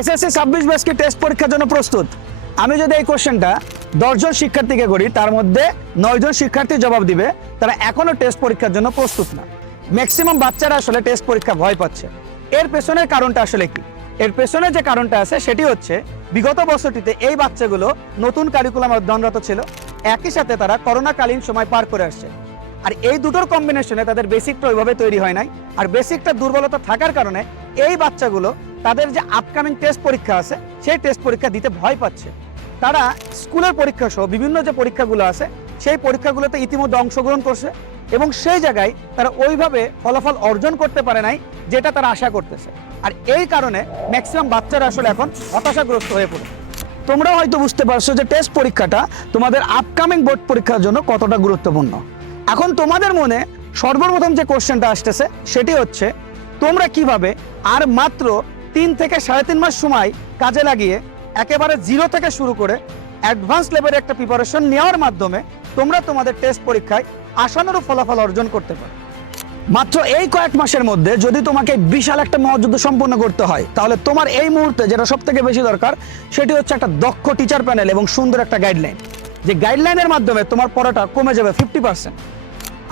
SSC ছাব্বিশ batch test পরীক্ষার জন্য প্রস্তুত। আমি যদি এই কোশ্চেনটা দশজন শিক্ষার্থীকে করি, তার মধ্যে নয়জন শিক্ষার্থী জবাব দিবে, তারা এখনও টেস্ট পরীক্ষার জন্য প্রস্তুত না। ম্যাক্সিমাম বাচ্চারা আসলে টেস্ট পরীক্ষা ভয় পাচ্ছে। এর পেছনের কারণটা আসলে কি? এর পেছনে যে কারণটা আছে, সেটি হচ্ছে বিগত বছরটিতে এই বাচ্চাগুলো নতুন কারিকুলাম অধ্যয়নরত ছিল। একই সাথে তারা করোনাকালীন সময় পার করে আসছে। আর এই দুটোর কম্বিনেশনে তাদের বেসিকটা ওইভাবে তৈরি হয় নাই। আর বেসিকটা দুর্বলতা থাকার কারণে এই বাচ্চাগুলো তাদের যে আপকামিং টেস্ট পরীক্ষা আছে, সেই টেস্ট পরীক্ষা দিতে ভয় পাচ্ছে। তারা স্কুলের পরীক্ষা সহ বিভিন্ন যে পরীক্ষাগুলো আছে, সেই পরীক্ষাগুলোতে ইতিমধ্যে অংশগ্রহণ করছে এবং সেই জায়গায় তারা ওইভাবে ফলাফল অর্জন করতে পারে নাই, যেটা তারা আশা করতেছে। আর এই কারণে ম্যাক্সিমাম বাচ্চারা আসলে এখন হতাশাগ্রস্ত হয়ে পড়ে। তোমরা হয়তো বুঝতে পারছ যে টেস্ট পরীক্ষাটা তোমাদের আপকামিং বোর্ড পরীক্ষার জন্য কতটা গুরুত্বপূর্ণ। এখন তোমাদের মনে সর্বপ্রথম যে কোশ্চেনটা আসতেছে, সেটি হচ্ছে, তোমরা কীভাবে আর মাত্র তিন থেকে সাড়ে তিন মাস সময় কাজে লাগিয়ে একেবারে জিরো থেকে শুরু করে অ্যাডভান্স লেভেলের একটা প্রিপারেশন নেওয়ার মাধ্যমে তোমরা তোমাদের টেস্ট পরীক্ষায় আশানুরূপ ফলাফল অর্জন করতে পারো। মাত্র এই কয়েক মাসের মধ্যে যদি তোমাকে বিশাল একটা মহাযুদ্ধ সম্পন্ন করতে হয়, তাহলে তোমার এই মুহূর্তে যেটা সব থেকে বেশি দরকার, সেটি হচ্ছে একটা দক্ষ টিচার প্যানেল এবং সুন্দর একটা গাইডলাইন যে গাইডলাইনের মাধ্যমে তোমার পড়াটা কমে যাবে ফিফটি পার্সেন্ট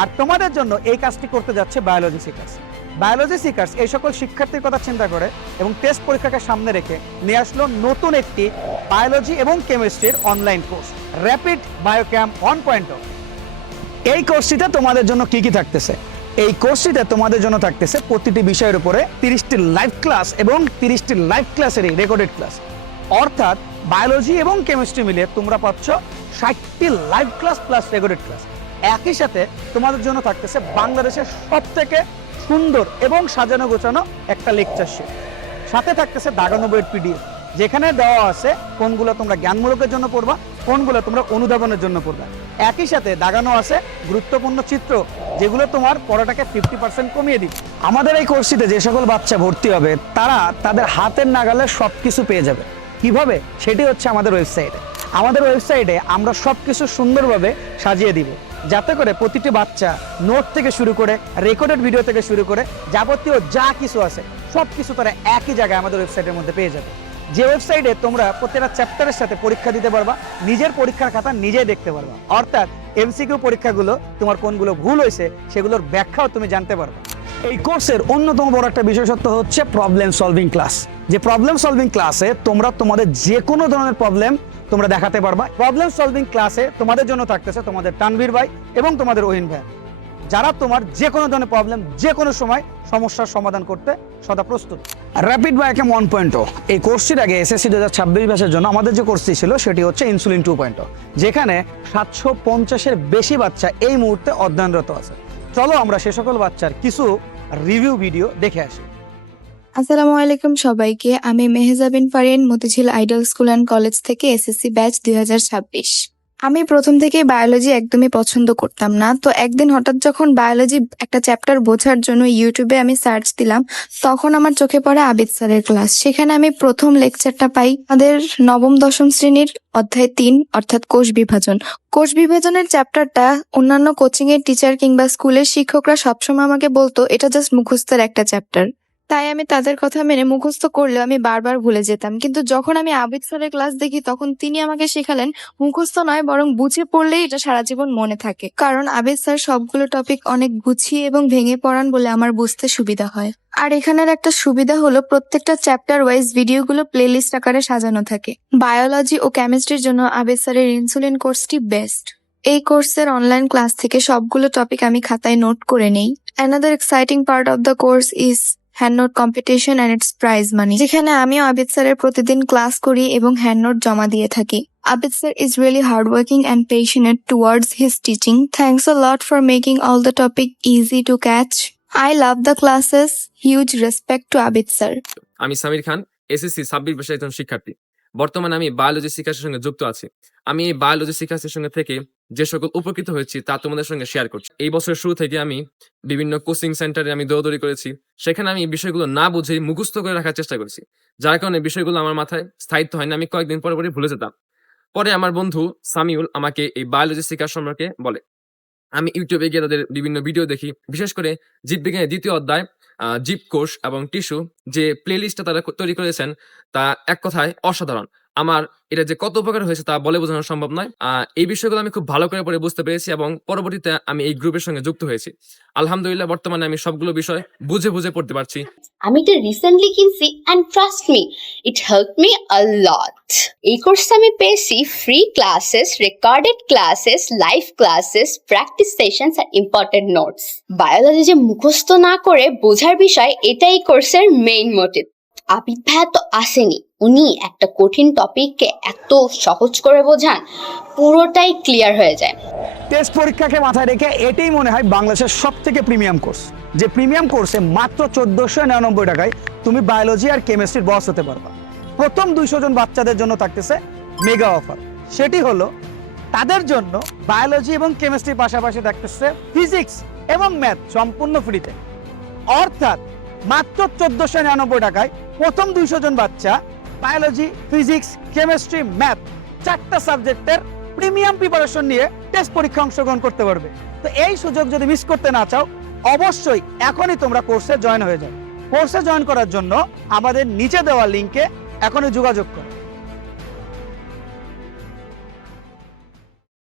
আর তোমাদের জন্য এই কাজটি করতে যাচ্ছে বায়োলজি সিকার্স বায়োলজি সিকার্স এই সকল শিক্ষার্থীর কথা চিন্তা করে এবং টেস্ট পরীক্ষাকে সামনে রেখে নিয়ে আসলো নতুন একটি বায়োলজি এবং কেমিস্ট্রির online course rapid biochem one point এই কোর্সটিতে তোমাদের জন্য কি কি থাকতেছে? এই কোর্সটিতে তোমাদের জন্য থাকতেছে প্রতিটি বিষয়ের উপরে তিরিশটি লাইভ ক্লাস এবং তিরিশটি লাইভ ক্লাসেরই রেকর্ডেড ক্লাস অর্থাৎ বায়োলজি এবং কেমিস্ট্রি মিলিয়ে তোমরা পাচ্ছ ষাটটি live class plus recorded class একই সাথে তোমাদের জন্য থাকতেছে বাংলাদেশের সব থেকে সুন্দর এবং সাজানো গোছানো একটা লেকচার শিট সাথে থাকতেছে দাগানো বইয়ের পিডিএফ যেখানে দেওয়া আছে কোনগুলো তোমরা জ্ঞানমূলকের জন্য পড়বা, কোনগুলো তোমরা অনুধাবনের জন্য পড়বা। একই সাথে দাগানো আছে গুরুত্বপূর্ণ চিত্র, যেগুলো তোমার পড়াটাকে ফিফটি পার্সেন্ট কমিয়ে দিবে। আমাদের এই কোর্সটিতে যে সকল বাচ্চা ভর্তি হবে, তারা তাদের হাতের নাগালে সব কিছু পেয়ে যাবে। কীভাবে? সেটি হচ্ছে আমাদের ওয়েবসাইটে আমাদের ওয়েবসাইটে আমরা সব কিছু সুন্দরভাবে সাজিয়ে দিব। যাতে করে প্রতিটি বাচ্চা নোট থেকে শুরু করে রেকর্ডেড ভিডিও থেকে শুরু করে, যাবতীয় যা কিছু আছে সব কিছু তারা একই জায়গায় আমাদের ওয়েবসাইটের মধ্যে পেয়ে যাবে। যে ওয়েবসাইটে তোমরা প্রত্যেকটা চ্যাপ্টারের সাথে পরীক্ষা দিতে পারবা, নিজের পরীক্ষার খাতা নিজেই দেখতে পারবা। অর্থাৎ এমসিকিউ পরীক্ষাগুলো, তোমার কোনগুলো ভুল হয়েছে, সেগুলোর ব্যাখ্যাও তুমি জানতে পারবে। এই কোর্সের অন্যতম বড় একটা বিশেষত্ব হচ্ছে প্রবলেম সলভিং ক্লাস যে প্রবলেম সলভিং ক্লাসে তোমরা তোমাদের যে কোনো ধরনের প্রবলেম তোমরা দেখাতে পারবা। প্রবলেম সলভিং ক্লাসে তোমাদের জন্য থাকতেছে তোমাদের তানভীর ভাই এবং তোমাদের ওহিন ভাই। যারা তোমার যে কোনো ধরনের প্রবলেম যে কোনো সময় সমস্যার সমাধান করতে সদা প্রস্তুত। র্যাপিড বায়োকেম ওয়ান পয়েন্ট এই কোর্সটির আগে এসএসসি দু হাজার ছাব্বিশ ব্যাচের জন্য আমাদের যে কোর্সটি ছিল সেটি হচ্ছে ইনসুলিন টু পয়েন্ট যেখানে সাতশো পঞ্চাশের বেশি বাচ্চা এই মুহূর্তে অধ্যয়নরত আছে। চলো আমরা সে সকল বাচ্চার কিছু রিভিউ ভিডিও দেখে আসি। আসসালামু আলাইকুম সবাইকে। আমি Mehejabin Farin Motijheel idol school and college থেকে এসএসসি ব্যাচ দুই হাজার ছাব্বিশ। আমি প্রথম থেকে বায়োলজি একদমই পছন্দ করতাম না। তো একদিন হঠাৎ যখন বায়োলজি একটা চ্যাপ্টার বোঝার জন্য ইউটিউবে আমি সার্চ দিলাম, তখন আমার চোখে পড়ে আবিদ স্যারের ক্লাস সেখানে আমি প্রথম লেকচারটা পাই আমাদের নবম, দশম শ্রেণির অধ্যায় তিন, অর্থাৎ কোষ বিভাজন। কোষ বিভাজনের চ্যাপ্টারটা অন্যান্য কোচিং এর টিচার কিংবা স্কুলের শিক্ষকরা সবসময় আমাকে বলতো, এটা জাস্ট মুখস্থের একটা চ্যাপ্টার তাই আমি তাদের কথা মেনে মুখস্থ করলেও আমি বারবার ভুলে যেতাম। কিন্তু যখন আমি আবিদ স্যারের ক্লাস দেখি, তখন তিনি আমাকে শেখালেন, মুখস্থ নয়, বরং বুঝে পড়লেই এটা সারা জীবন মনে থাকে। কারণ আবিদ স্যার সবগুলো টপিক অনেক গুছিয়ে এবং ভেঙে পড়ান বলে আমার বুঝতে সুবিধা হয়। আর এখানের একটা সুবিধা হলো, প্রত্যেকটা চ্যাপ্টার ওয়াইজ ভিডিওগুলো প্লেলিস্ট আকারে সাজানো থাকে। বায়োলজি ও কেমিস্ট্রির জন্য আবিদ স্যারের ইনসুলিন কোর্সটি বেস্ট এই কোর্সের অনলাইন ক্লাস থেকে সবগুলো টপিক আমি খাতায় নোট করে নেই। Another exciting part of the course is handnote competition and its prize money যেখানে আমি আবিদ স্যারের প্রতিদিন ক্লাস করি এবং হ্যান্ডনোট জমা দিয়ে থাকি। Abid sir is really hardworking and passionate towards his teaching thanks a lot for making all the topic easy to catch I love the classes huge respect to Abid sir. আমি সামির খান, SSC ছাব্বিশ বছর শিক্ষার্থী। বর্তমানে আমি biology শিক্ষার্থীর সঙ্গে যুক্ত আছি। আমি এই বায়োলজি শিক্ষার্থীর সঙ্গে থেকে যে সকল উপকৃত হয়েছি তা তোমাদের সঙ্গে শেয়ার করছি। এই বছরের শুরু থেকে আমি বিভিন্ন কোচিং সেন্টারে আমি দৌড়দৌড়ি করেছি। সেখানে আমি বিষয়গুলো না বুঝেই মুখস্থ করে রাখার চেষ্টা করেছি। যার কারণে বিষয়গুলো আমার মাথায় স্থায়িত্ব হয় না আমি কয়েকদিন পরে পরে ভুলে যেতাম। পরে আমার বন্ধু সামিউল আমাকে এই বায়োলজি শিক্ষার সম্পর্কে বলে। আমি ইউটিউবে গিয়ে তাদের বিভিন্ন ভিডিও দেখি। বিশেষ করে জীববিজ্ঞানের দ্বিতীয় অধ্যায় জিপ কোষ এবং টিস্যু যে প্লেলিস্টটা তারা তৈরি করেছেন তা এক কথায় অসাধারণ। আমার এটা যে কত উপকার হয়েছে তা বলে বোঝানো সম্ভব নয়। এই বিষয়গুলো আমি খুব ভালো করে পরে বুঝতে পেরেছি এবং পরবর্তীতে আমি এই গ্রুপের সঙ্গে যুক্ত হয়েছি। আলহামদুলিল্লাহ, বর্তমানে আমি সবগুলো বিষয় বুঝে বুঝে পড়তে পারছি। আমি এটা রিসেন্টলি কিনছি and trust me it help me a lot এই কোর্সে আমি পেয়েছি free classes recorded classes live classes practice sessions আর ইম্পর্টেন্ট নোটস বায়োলজি যে মুখস্থ না করে বোঝার বিষয়, এটাই কোর্সের মেইন মোটিভ আবিদ ভাইয়া তো আসেনি। উনি একটা কঠিন টপিককে এত সহজ করে বোঝান, পুরোটাই ক্লিয়ার হয়ে যায়। টেস্ট পরীক্ষাকে মাথায় রেখে এটাই মনে হয় বাংলাদেশের সব থেকে প্রিমিয়াম কোর্স। যে প্রিমিয়াম কোর্সে মাত্র চোদ্দোশো নিরানব্বই টাকায় তুমি বায়োলজি আর কেমিস্ট্রির বস হতে পারবা। প্রথম দুইশো জন বাচ্চাদের জন্য থাকতেছে মেগা অফার। সেটি হলো, তাদের জন্য বায়োলজি এবং কেমিস্ট্রির পাশাপাশি থাকতেছে ফিজিক্স এবং ম্যাথ সম্পূর্ণ ফ্রিতে। অর্থাৎ মাত্র চোদ্দোশো নিরানব্বই টাকায় প্রথম দুইশো জন বাচ্চা বায়োলজি ফিজিক্স কেমিস্ট্রি ম্যাথ চারটা সাবজেক্টের প্রিমিয়াম প্রিপারেশন নিয়ে টেস্ট পরীক্ষা অংশগ্রহণ করতে পারবে। তো এই সুযোগ যদি মিস করতে না চাও, অবশ্যই এখনই তোমরা কোর্সে জয়েন হয়ে যাও। কোর্সে জয়েন করার জন্য আমাদের নিচে দেওয়া লিঙ্কে এখনই যোগাযোগ করো।